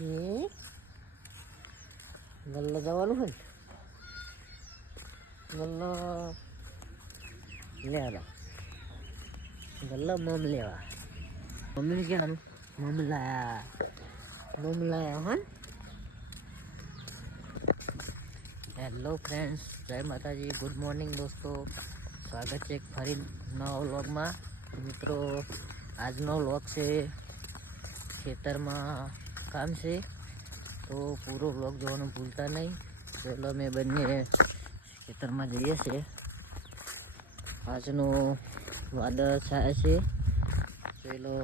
ગલ્લા જવાનું હોય ગલ્લા લેવા ગલ્લા મમ લેવા મમ્મીને કહેવાનું મમ લાયા હા. હેલો ફ્રેન્ડ્સ, જય માતાજી, ગુડ મોર્નિંગ દોસ્તો. સ્વાગત છે ફરી નવા વ્લોગમાં. મિત્રો, આજનો વ્લોગ છે ખેતરમાં કામ છે, તો પૂરો વ્લોગ જોવાનું ભૂલતા નહીં. પહેલો અમે બંને ખેતરમાં જઈએ છીએ. આજનો વાદળ છાયા છે, પેલો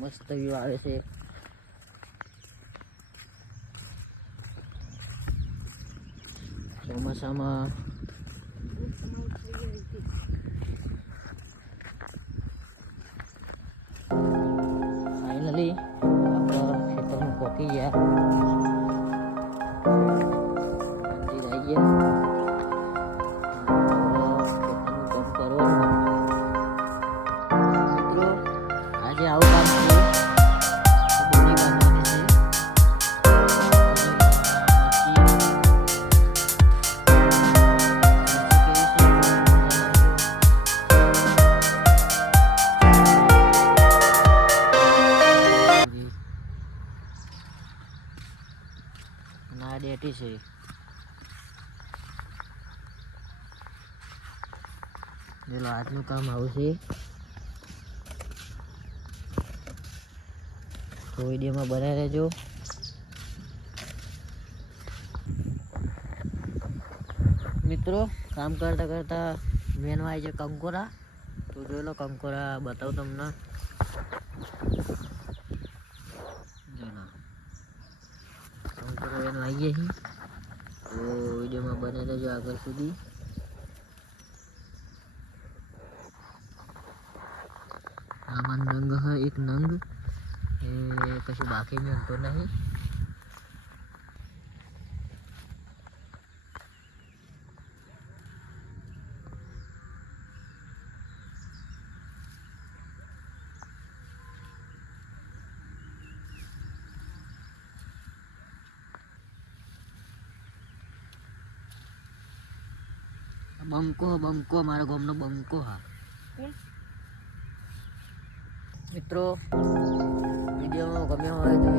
મસ્ત વ્યૂ આવે છે. ચોમાસામાં ફાઇનલી આપણા ખેતરમાં પહોંચી ગયા. મંદિર આવી ગયા. ખેતરનું કામ કરવાનું. મિત્રો, આજે આવું કામ છે. ના ડેટી છે. પેલો આજનું કામ આવશે, તો વિડીયોમાં બનાવી રહેજો. મિત્રો, કામ કરતા કરતા મેન આવી છે કંકોરા. તો જોઈ લો, કંકોરા બતાવું તમને. કંકોરા આવી ગયા છે, તો વિડીયોમાં બને રહેજો આગળ સુધી. આમાં નંગ है एक नंग, એ કશું બાકી મિલતો નહીં. બંકો મારા ગામનો બંકો. હા મિત્રો, વિડીયો ગમ્યો હોય તો